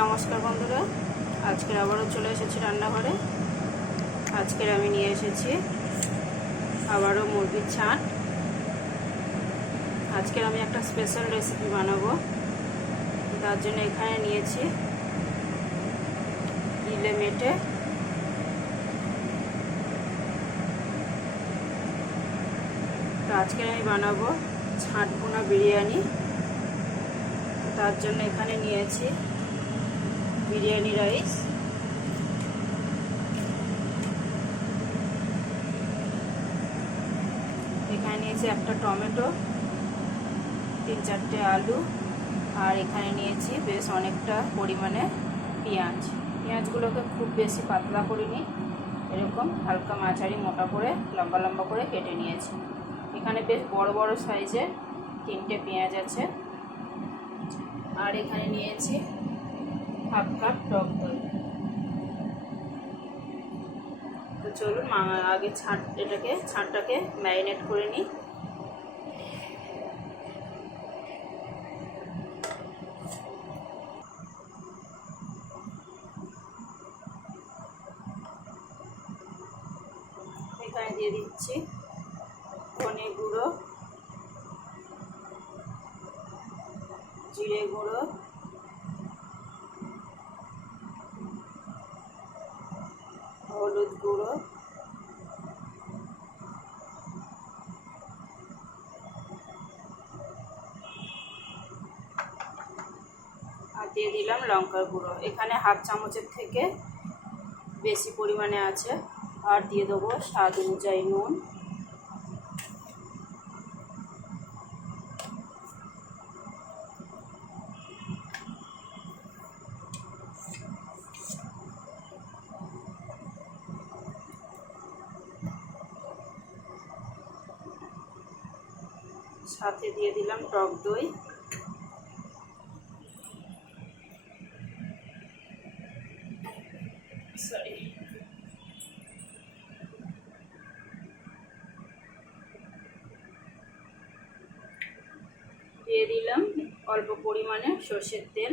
নমস্কার বন্ধুরা, আজকের আবারও চলে এসেছি রান্নাঘরে। আজকের আমি নিয়ে এসেছি আবারও মুরগির ছাট। আজকের আমি একটা স্পেশাল রেসিপি বানাবো, তার জন্য এখানে নিয়েছি ইলে মেটে। তো আজকের আমি বানাবো ছাট বোনা বিরিয়ানি। তার জন্য এখানে নিয়েছি বিরিয়ানি রাইস, এখানে নিয়েছি একটা টমেটো, 3-4টে আলু, আর এখানে নিয়েছি বেশ অনেকটা পরিমাণে পেঁয়াজ। পেঁয়াজগুলোকে খুব বেশি পাতলা করিনি, এরকম হালকা মাঝারি মোটা করে লম্বা লম্বা করে কেটে নিয়েছি। এখানে বেশ বড় বড় সাইজের 3টে পেঁয়াজ আছে। আর এখানে নিয়েছি হাফ কাপ টক দই। তো চলুন আগে ছাঁটটাকে ম্যারিনেট করে নিই। এখানে দিয়ে দিচ্ছি ধনে গুঁড়ো, জিরে গুঁড়ো, হলুদ গুঁড়ো, আর দিয়ে দিলাম লঙ্কার গুঁড়ো। এখানে হাফ চামচের থেকে বেশি পরিমাণে আছে। আর দিয়ে দেবো স্বাদ অনুযায়ী নুন। সাথে দিয়ে দিলাম টক দই। দিয়ে দিলাম অল্প পরিমাণে সর্ষের তেল।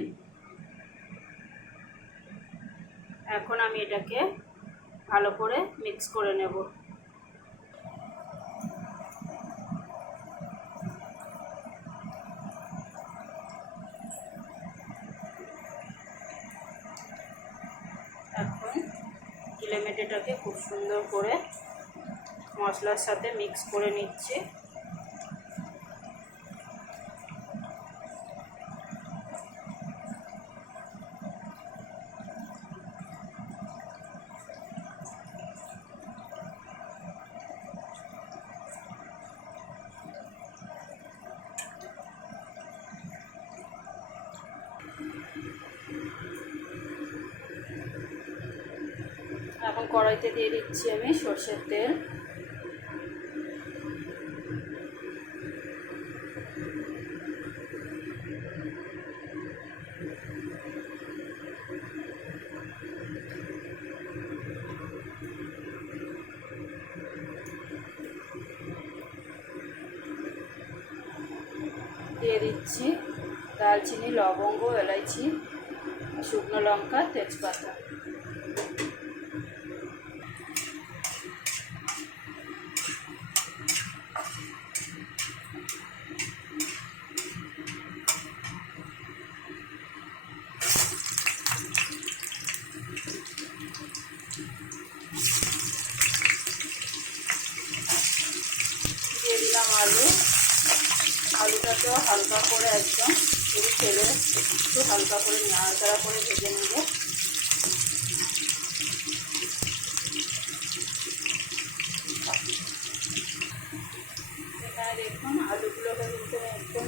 এখন আমি এটাকে ভালো করে মিক্স করে নেব। এখন ইলে মেটেটাকে খুব সুন্দর করে মশলার সাথে মিক্স করে নিচ্ছি। এখন কড়াইতে দিয়ে দিচ্ছি আমি সর্ষের তেল। দিয়ে দিচ্ছি দারচিনি, লবঙ্গ, এলাইচি, শুকনো লঙ্কা, তেজপাতা। দিয়ে দিলাম আলু। আলুটাকেও হালকা করে একদম পুরো তেলে একটু হালকা করে নাড়াচাড়া করে ভেজে নেব। এখানে দেখুন আলুগুলোকে কিন্তু একদম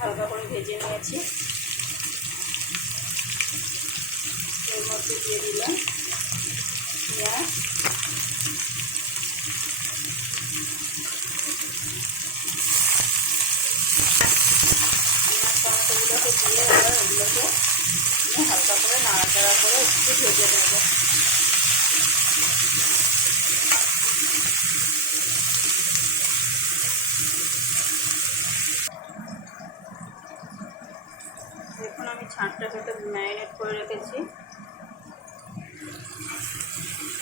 হালকা করে ভেজে নিয়েছি। এর মধ্যে দিয়ে দিলাম পেঁয়াজ। টমেটোগুলোকে দিয়ে এবার এগুলোকে হালকা করে নাড়াচাড়া করে একটু ভেজে নেব। এখন আমি ছাঁটটাটাতে ম্যারিনেট করে রেখেছি,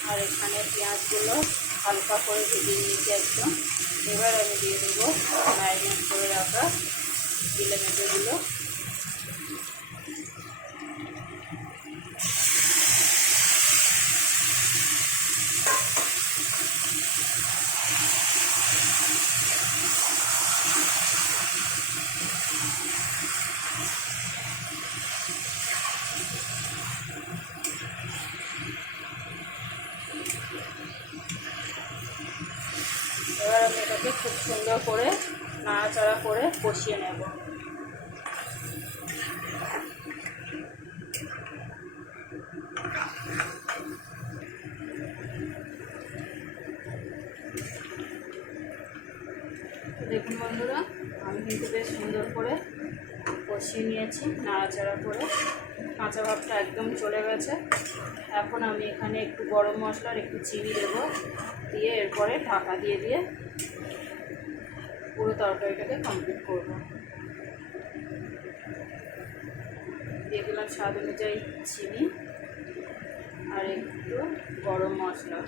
আর এখানে পেঁয়াজগুলো হালকা করে ভেজে নিয়েছি একদম। এবার আমি দিয়ে দেবো ম্যারিনেট করে রাখা গিলে মেটেগুলো। এবার আমি এটাকে খুব সুন্দর করে নাড়াচাড়া করে কষিয়ে নেব। দেখুন বন্ধুরা, আমি কিন্তু বেশ সুন্দর করে কষিয়ে নিয়েছি নাড়াচাড়া করে, কাঁচা ভাবটা একদম চলে গেছে। এখন আমি এখানে একটু গরম মশলার একটু চিনি দেবো, দিয়ে এরপরে ঢাকা দিয়ে দিয়ে পুরো তরকারিটাকে কমপ্লিট করব। দিয়ে দিলাম স্বাদ অনুযায়ী চিনি আর একটু গরম মশলা।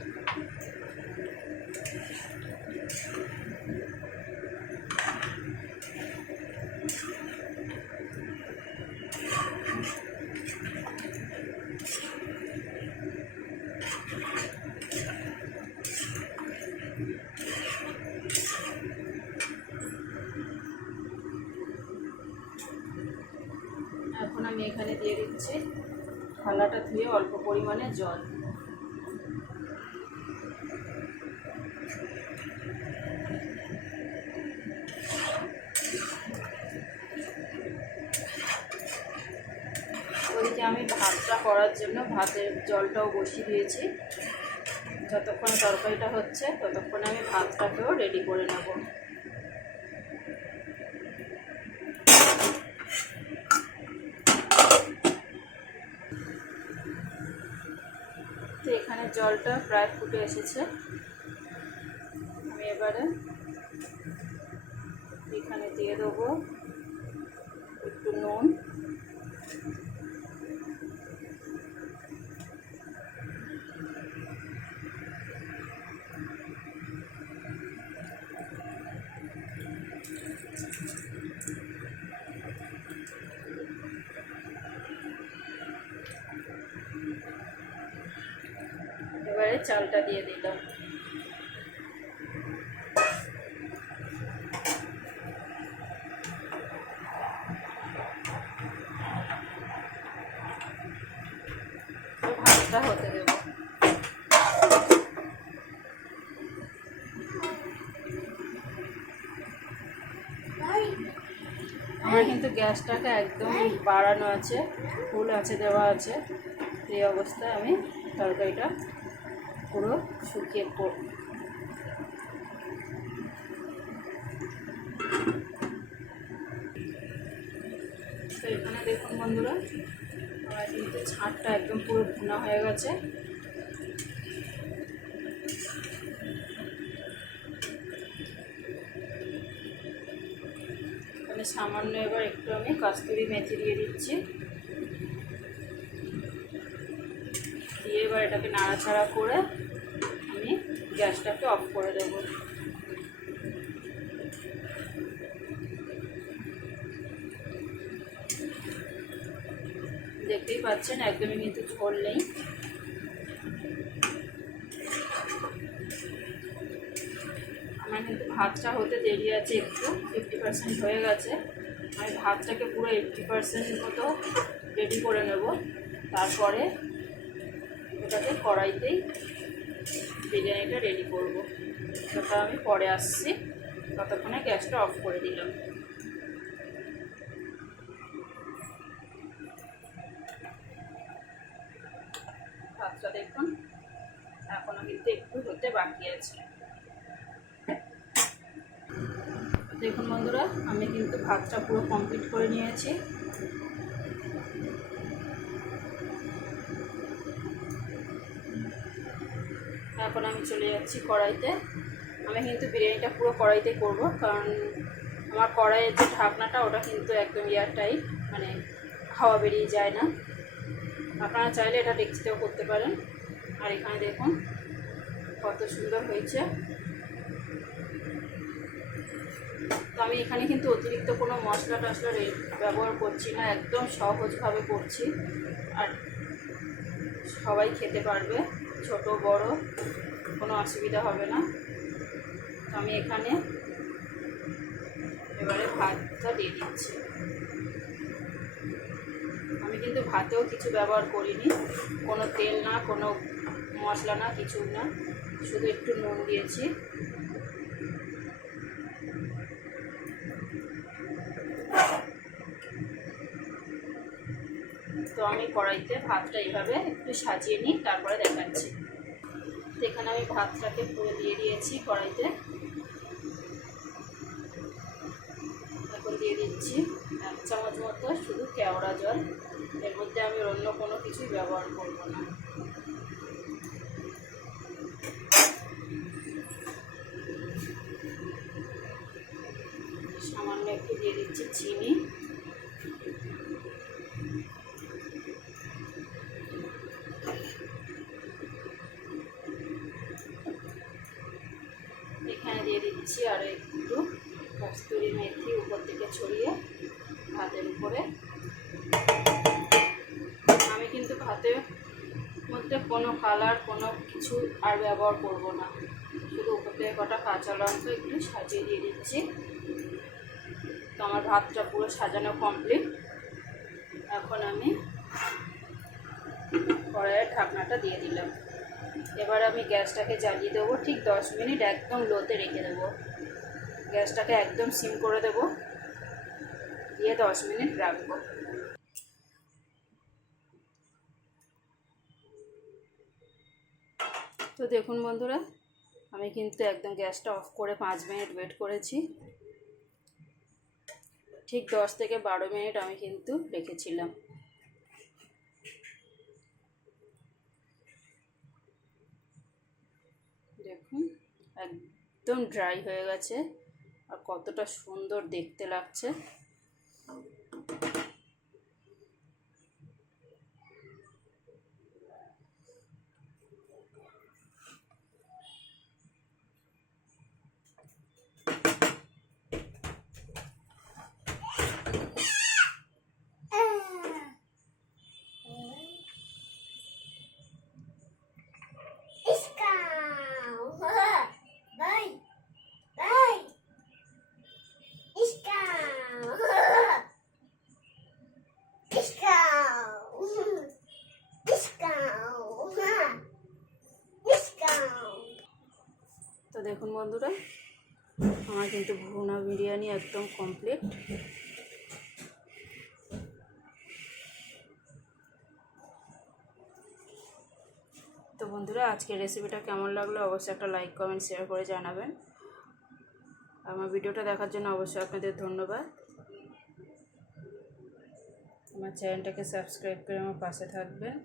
এখন আমি এখানে দিয়ে দিচ্ছি থালাটা ধুয়ে অল্প পরিমাণে জল। ওদিকে আমি ভাতটা করার জন্য ভাতের জলটাও বসিয়ে দিয়েছি। যতক্ষণ তরকারিটা হচ্ছে ততক্ষণে আমি ভাতটাকেও রেডি করে নেব। তো এখানে জলটা প্রায় ফুটে এসেছে। আমি এবারে এখানে দিয়ে দেবো একটু নুন, এবারে চালটা দিয়ে দিলাম। ভাতটা হতে দেবো। আমার কিন্তু গ্যাসটাকে একদম বাড়ানো আছে, ফুল আছে দেওয়া আছে। এই অবস্থায় আমি তরকারিটা পুরো শুকিয়ে করব। তো এখানে দেখুন বন্ধুরা, আমার কিন্তু ছাঁটটা একদম পুরো ভুনা হয়ে গেছে। এখানে সামান্য এবার একটু আমি কস্তুরি মেথি দিয়ে দিচ্ছি, দিয়ে এবার এটাকে নাড়াচাড়া করে আমি গ্যাসটাকে অফ করে দেব। দেখতেই পাচ্ছেন একদমই কিন্তু ঝোল নেই। আমার কিন্তু ভাতটা হতে দেরি আছে, একটু 50% হয়ে গেছে। আমি ভাতটাকে পুরো 80% মতো রেডি করে নেব, তারপরে ওটাকে কড়াইতেই বিরিয়ানিটা রেডি করব। সেটা আমি পরে আসছি, ততক্ষণে গ্যাসটা অফ করে দিলাম। ভাতটা দেখুন এখনো কিন্তু একটু হতে বাকি আছে। দেখুন বন্ধুরা, আমি কিন্তু ভাতটা পুরো কমপ্লিট করে নিয়েছি। এখন আমি চলে যাচ্ছি কড়াইতে। আমি কিন্তু বিরিয়ানিটা পুরো কড়াইতে করব, কারণ আমার কড়াইয়ের যে ঢাকনাটা ওটা কিন্তু একদম এয়ারটাইট, মানে হাওয়া বেরিয়ে যায় না। আপনারা চাইলে এটা ডেকচিতেও করতে পারেন। আর এখানে দেখুন কত সুন্দর হয়েছে। তো আমি এখানে কিন্তু অতিরিক্ত কোনো মশলা টশলা ব্যবহার করছি না, একদম সহজভাবে করছি। আর সবাই খেতে পারবে, ছোট বড় কোনো অসুবিধা হবে না। তো আমি এখানে এবারে ভাতটা দিয়ে দিচ্ছি। আমি কিন্তু ভাতেও কিছু ব্যবহার করিনি, কোনো তেল না, কোনো মশলা না, কিছু না, শুধু একটু নুন দিয়েছি। তো আমি কড়াইতে ভাতটা এইভাবে একটু সাজিয়ে নিই, তারপরে দেখাচ্ছি। তো এখানে আমি ভাতটাকে পুরো দিয়ে দিয়েছি কড়াইতে। এখন দিয়ে দিচ্ছি 1 চামচ মতো শুধু কেওড়া জল। এর মধ্যে আমি অন্য কোনো কিছুই ব্যবহার করব না। সামান্য একটু দিয়ে দিচ্ছি চিনি। এখানে দিয়ে দিচ্ছি আর একটু কস্তুরি মেথি উপর থেকে ছড়িয়ে ভাতের উপরে। আমি কিন্তু ভাতের মধ্যে কোনো কালার কোনো কিছু আর ব্যবহার করব না, শুধু উপর থেকে কটা কাঁচা লঙ্কা একটু সাজিয়ে দিয়ে দিচ্ছি। তো আমার ভাতটা পুরো সাজানো কমপ্লিট। এখন আমি কড়াইয়ের ঢাকনাটা দিয়ে দিলাম। এবার আমি গ্যাসটাকে জ্বালিয়ে দেবো, ঠিক 10 মিনিট একদম লোতে রেখে দেবো। গ্যাসটাকে একদম সিম করে দেবো, দিয়ে 10 মিনিট রাখবো। তো দেখুন বন্ধুরা, আমি কিন্তু একদম গ্যাসটা অফ করে 5 মিনিট ওয়েট করেছি। ঠিক 10 থেকে 12 মিনিট আমি কিন্তু রেখেছিলাম। দেখুন একদম ড্রাই হয়ে গেছে, আর কতটা সুন্দর দেখতে লাগছে। তো দেখুন বন্ধুরা, আমার কিন্তু ভুনা বিরিয়ানি একদম কমপ্লিট। তো বন্ধুরা, আজকের রেসিপিটা কেমন লাগলো অবশ্যই একটা লাইক কমেন্ট শেয়ার করে জানাবেন। আমার ভিডিওটা দেখার জন্য অবশ্যই আপনাদের ধন্যবাদ। আমার চ্যানেলটাকে সাবস্ক্রাইব করে আমার পাশে থাকবেন।